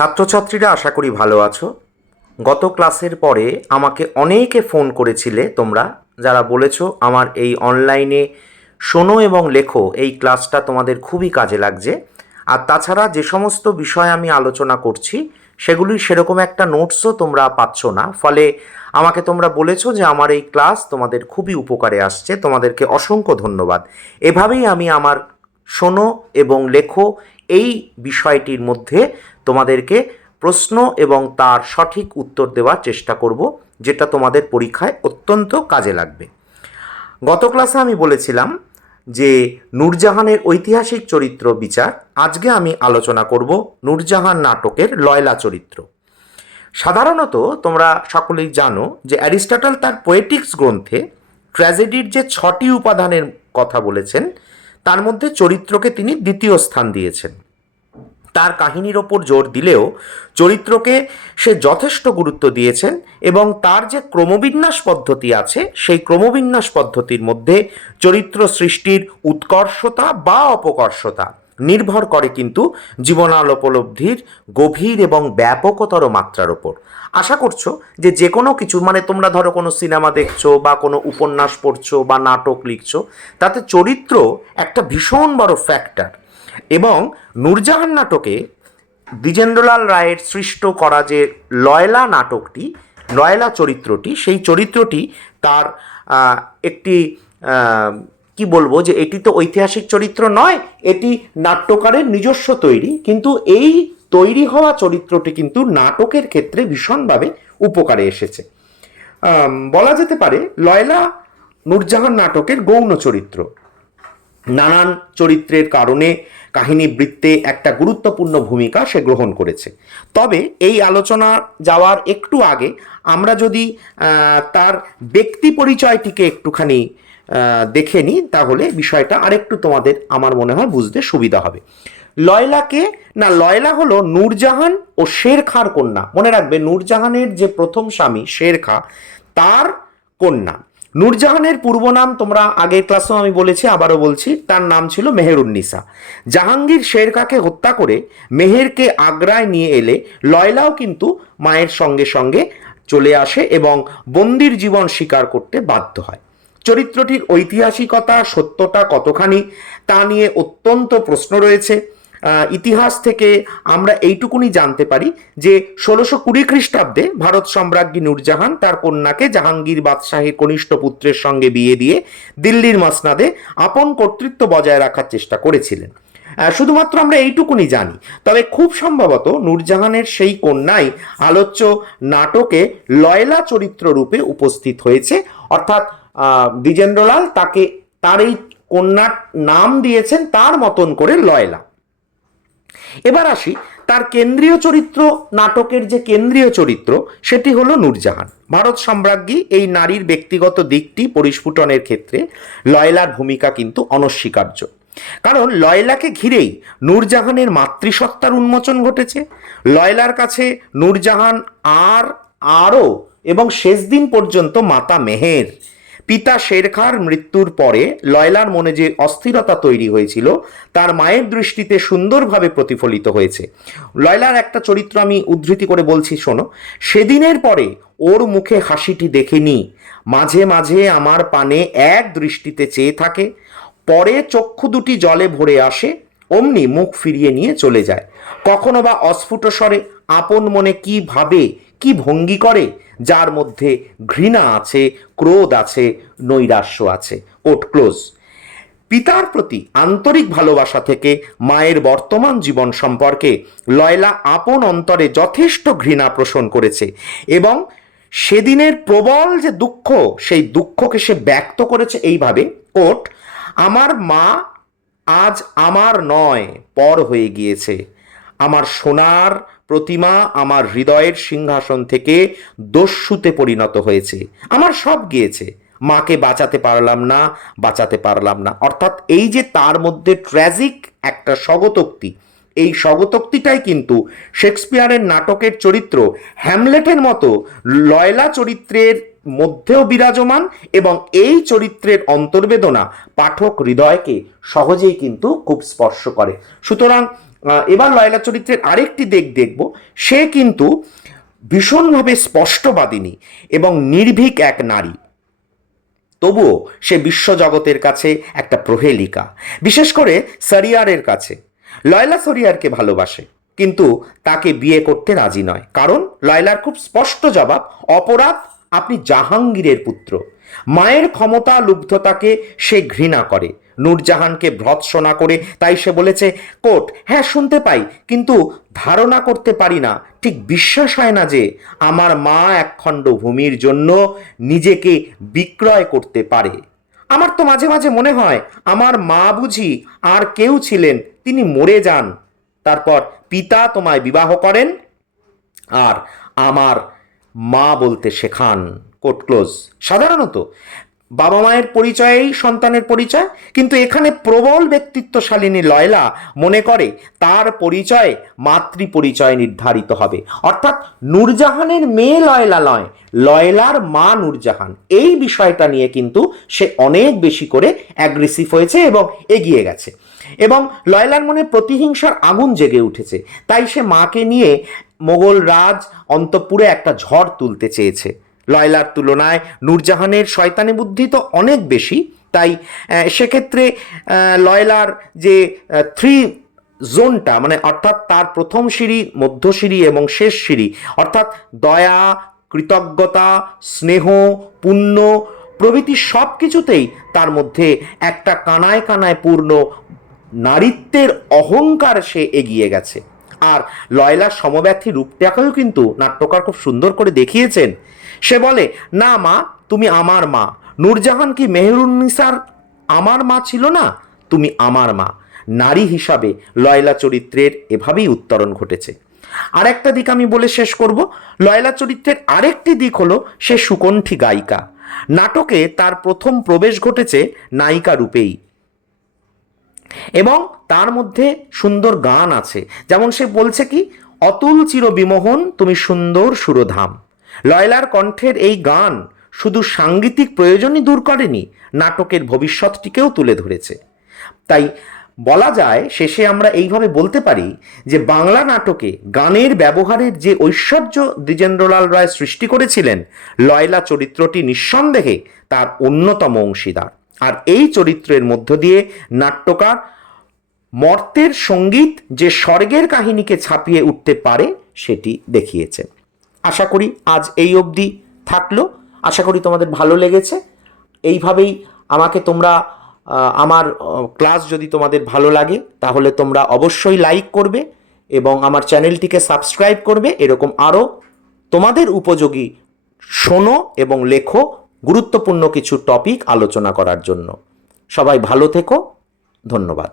ছাত্রছাত্রীরা আশা করি ভালো আছো। গত ক্লাসের পরে আমাকে অনেকে ফোন করেছিলে তোমরা, যারা বলেছো আমার এই অনলাইনে শোনো এবং লেখো এই ক্লাসটা তোমাদের খুবই কাজে লাগছে। আর তাছাড়া যে সমস্ত বিষয় আমি আলোচনা করছি সেগুলির সেরকম একটা নোটসও তোমরা পাচ্ছ না, ফলে আমাকে তোমরা বলেছো যে আমার এই ক্লাস তোমাদের খুবই উপকারে আসছে। তোমাদেরকে অসংখ্য ধন্যবাদ। এভাবেই আমি আমার শোনো এবং লেখো এই বিষয়টির মধ্যে তোমাদেরকে প্রশ্ন এবং তার সঠিক উত্তর দেওয়ার চেষ্টা করব, যেটা তোমাদের পরীক্ষায় অত্যন্ত কাজে লাগবে। গত ক্লাসে আমি বলেছিলাম যে নূরজাহানের ঐতিহাসিক চরিত্র বিচার। আজকে আমি আলোচনা করব নূরজাহান নাটকের লয়লা চরিত্র। সাধারণত তোমরা সকলেই জানো যে অ্যারিস্টটল তার পোয়েটিক্স গ্রন্থে ট্র্যাজেডির যে 6টি উপাদানের কথা বলেছেন, তার মধ্যে চরিত্রকে তিনি দ্বিতীয় স্থান দিয়েছেন। তার কাহিনীর ওপর জোর দিলেও চরিত্রকে সে যথেষ্ট গুরুত্ব দিয়েছেন এবং তার যে ক্রমবিন্যাস পদ্ধতি আছে সেই ক্রমবিন্যাস পদ্ধতির মধ্যে চরিত্র সৃষ্টির উৎকর্ষতা বা অপকর্ষতা নির্ভর করে কিন্তু জীবনালোপলব্ধির গভীর এবং ব্যাপকতর মাত্রার ওপর। আশা করছো যে যে কোনো কিছু, মানে তোমরা ধরো কোনো সিনেমা দেখছো বা কোনো উপন্যাস পড়ছো বা নাটক লিখছো, তাতে চরিত্র একটা ভীষণ বড় ফ্যাক্টর। এবং নূরজাহান নাটকে দ্বিজেন্দ্রলাল রায়ের সৃষ্ট করা যে লয়লা নাটকটি, লয়লা চরিত্রটি, সেই চরিত্রটি তার একটি কি বলবো, যে এটি তো ঐতিহাসিক চরিত্র নয়, এটি নাট্যকারের নিজস্ব তৈরি, কিন্তু এই তৈরি হওয়া চরিত্রটি কিন্তু নাটকের ক্ষেত্রে ভীষণভাবে উপকারে এসেছে। বলা যেতে পারে লয়লা নূরজাহান নাটকের গৌণ চরিত্র। নানান চরিত্রের কারণে কাহিনী বৃত্তে একটা গুরুত্বপূর্ণ ভূমিকা সে গ্রহণ করেছে। তবে এই আলোচনা যাওয়ার একটু আগে আমরা যদি তার ব্যক্তি পরিচয়টিকে একটুখানি দেখে নিই, তাহলে বিষয়টা আরেকটু তোমাদের আমার মনে হয় বুঝতে সুবিধা হবে। লয়লাকে না, লয়লা হলো নূরজাহান ও শের খাঁর কন্যা। মনে রাখবে, নূরজাহানের যে প্রথম স্বামী শের খাঁ, তার কন্যা। নূরজাহানের পূর্ব নাম তোমরা আগের ক্লাসেও আমি বলেছি, আবারও বলছি, তার নাম ছিল মেহেরুন্নিসা। জাহাঙ্গীর শের খাঁকে হত্যা করে মেহেরকে আগ্রায় নিয়ে এলে লয়লাও কিন্তু মায়ের সঙ্গে সঙ্গে চলে আসে এবং বন্দির জীবন স্বীকার করতে বাধ্য হয়। চরিত্রটির ঐতিহাসিকতা, সত্যতা কতখানি, তা নিয়ে অত্যন্ত প্রশ্ন রয়েছে। ইতিহাস থেকে আমরা এইটুকুনি জানতে পারি যে 1620 খ্রিস্টাব্দে ভারত সম্রাজ্ঞী নূরজাহান তার কন্যাকে জাহাঙ্গীর বাদশাহের কনিষ্ঠ পুত্রের সঙ্গে বিয়ে দিয়ে দিল্লির মসনাদে আপন কর্তৃত্ব বজায় রাখার চেষ্টা করেছিলেন। শুধুমাত্র আমরা এইটুকুনি জানি। তবে খুব সম্ভবত নূরজাহানের সেই কন্যাই আলোচ্য নাটকে লয়লা চরিত্র রূপে উপস্থিত হয়েছে, অর্থাৎ দ্বিজেন্দ্রলাল তাকে তার এই কন্যার নাম দিয়েছেন তার মতন করে লয়লা। এবার আসি তার কেন্দ্রীয় চরিত্র, নাটকের যে কেন্দ্রীয় চরিত্র সেটি হলো নূরজাহান। ভারত সম্রাজ্ঞী এই নারীর ব্যক্তিগত দিকটি পরিস্ফুটনের ক্ষেত্রে লয়লার ভূমিকা কিন্তু অনস্বীকার্য। কারণ লয়লাকে ঘিরেই নূরজাহানের মাতৃসত্তার উন্মোচন ঘটেছে। লয়লার কাছে নূরজাহান আরও এবং শেষ দিন পর্যন্ত মাতা মেহের। পিতা শের খাঁর মৃত্যুর পরে লয়লার মনে যে অস্থিরতা তৈরি হয়েছিল তার মায়ের দৃষ্টিতে সুন্দরভাবে প্রতিফলিত হয়েছে। লয়লার একটা চরিত্র আমি উদ্ধৃতি করে বলছি, শোনো। সেদিনের পরে ওর মুখে হাসিটি দেখিনি, মাঝে মাঝে আমার পানে এক দৃষ্টিতে চেয়ে থাকে, পরে চক্ষু দুটি জলে ভরে আসে, অমনি মুখ ফিরিয়ে নিয়ে চলে যায়। কখনো বা অস্ফুট স্বরে আপন মনে কি ভাবে, কি ভঙ্গি করে, যার মধ্যে ঘৃণা আছে, ক্রোধ আছে, নৈরাশ্য আছে। Quote close. পিতার প্রতি আন্তরিক ভালোবাসা থেকে মায়ের বর্তমান জীবন সম্পর্কে লয়লা আপন অন্তরে যথেষ্ট ঘৃণা পোষণ করেছে এবং সেদিনের প্রবল যে দুঃখ, সেই দুঃখকে সে ব্যক্ত করেছে এইভাবে, কোট, আমার মা আজ আমার নয়, পর হয়ে গিয়েছে। আমার সোনার প্রতিমা আমার হৃদয়ের সিংহাসন থেকে দস্যুতে পরিণত হয়েছে। আমার সব গিয়েছে, মাকে বাঁচাতে পারলাম না। অর্থাৎ এই যে তার মধ্যে ট্র্যাজিক একটা স্বগতোক্তি, এই স্বগতোক্তিটাই কিন্তু শেক্সপিয়ারের নাটকের চরিত্র হ্যামলেটের মতো লয়লা চরিত্রের মধ্যেও বিরাজমান এবং এই চরিত্রের অন্তর্বেদনা পাঠক হৃদয়কে সহজেই কিন্তু খুব স্পর্শ করে। সুতরাং এবার লয়লা চরিত্রের আরেকটি দিক দেখব। সে কিন্তু ভীষণভাবে স্পষ্টবাদিনী এবং নির্ভীক এক নারী, তবুও সে বিশ্বজগতের কাছে একটা প্রহেলিকা, বিশেষ করে সরিয়ারের কাছে। লয়লা সরিয়ারকে ভালোবাসে, কিন্তু তাকে বিয়ে করতে রাজি নয়, কারণ লয়লার খুব স্পষ্ট জবাব, অপরাধ, আপনি জাহাঙ্গীরের পুত্র। মায়ের ক্ষমতা লুব্ধতাকে সে ঘৃণা করে, নূরজাহানকে ভর্ৎসনা করে। তাই সে বলেছে, কোর্ট, হ্যাঁ শুনতে পাই, কিন্তু ধারণা করতে পারি না, ঠিক বিশ্বাস হয় না যে আমার মা একখণ্ড ভূমির জন্য নিজেকে বিক্রয় করতে পারে। আমার তো মাঝে মাঝে মনে হয় আমার মা বুঝি আর কেউ ছিলেন, তিনি মরে যান, তারপর পিতা তোমায় বিবাহ করেন আর আমার মা বলতে শেখান। Quote close. সাধারণত বাবা মায়ের পরিচয়েই সন্তানের পরিচয়, কিন্তু এখানে প্রবল ব্যক্তিত্বশালিনী লয়লা মনে করে তার পরিচয় মাতৃ পরিচয় নির্ধারিত হবে, অর্থাৎ নূরজাহানের মেয়ে লয়লা নয়, লয়লার মা নূরজাহান। এই বিষয়টা নিয়ে কিন্তু সে অনেক বেশি করে অ্যাগ্রেসিভ হয়েছে এবং এগিয়ে গেছে, এবং লয়লার মনে প্রতিহিংসার আগুন জেগে উঠেছে। তাই সে মাকে নিয়ে মোগল রাজ অন্তঃপুরে একটা ঝড় তুলতে চেয়েছে। লয়লার তুলনায় নূরজাহানের শয়তানি বুদ্ধি তো অনেক বেশি, তাই সেক্ষেত্রে লয়লার যে থ্রি জোনটা, মানে অর্থাৎ তার প্রথম সিঁড়ি, মধ্য সিঁড়ি এবং শেষ সিঁড়ি, অর্থাৎ দয়া, কৃতজ্ঞতা, স্নেহ, পুণ্য প্রভৃতি সব কিছুতেই তার মধ্যে একটা কানায় কানায় পূর্ণ নারীত্বের অহংকার সে এগিয়ে গেছে। আর লয়লার সমব্যথী রূপটাকেও কিন্তু নাট্যকার খুব সুন্দর করে দেখিয়েছেন। সে বলে, না মা, তুমি আমার মা। নূরজাহান কি মেহেরুন্নিসার আমার মা ছিল না? তুমি আমার মা। নারী হিসাবে লয়লা চরিত্রের এভাবেই উত্তরণ ঘটেছে। আরেকটা দিক আমি বলে শেষ করব। লয়লা চরিত্রের আরেকটি দিক হলো সে সুকণ্ঠী গায়িকা। নাটকে তার প্রথম প্রবেশ ঘটেছে নায়িকা রূপেই, এবং তার মধ্যে সুন্দর গান আছে। যেমন সে বলছে কি, অতুল চির বিমোহন তুমি সুন্দর সুরধাম। লয়লার কণ্ঠের এই গান শুধু সাংগীতিক প্রয়োজনই দূর করেনি, নাটকের ভবিষ্যৎটিকেও তুলে ধরেছে। তাই বলা যায়, শেষে আমরা এইভাবে বলতে পারি যে বাংলা নাটকে গানের ব্যবহারের যে ঐশ্বর্য দ্বিজেন্দ্রলাল রায় সৃষ্টি করেছিলেন, লয়লা চরিত্রটি নিঃসন্দেহে তার অন্যতম অংশীদার। আর এই চরিত্রের মধ্য দিয়ে নাট্যকার মর্তের সঙ্গীত যে স্বর্গের কাহিনীকে ছাপিয়ে উঠতে পারে সেটি দেখিয়েছে। আশা করি আজ এই অবধি থাকলো। আশা করি তোমাদের ভালো লেগেছে। এইভাবেই আমাকে তোমরা, আমার ক্লাস যদি তোমাদের ভালো লাগে তাহলে তোমরা অবশ্যই লাইক করবে এবং আমার চ্যানেলটিকে সাবস্ক্রাইব করবে। এরকম আরও তোমাদের উপযোগী শোনো এবং লেখো গুরুত্বপূর্ণ কিছু টপিক আলোচনা করার জন্য। সবাই ভালো থেকো। ধন্যবাদ।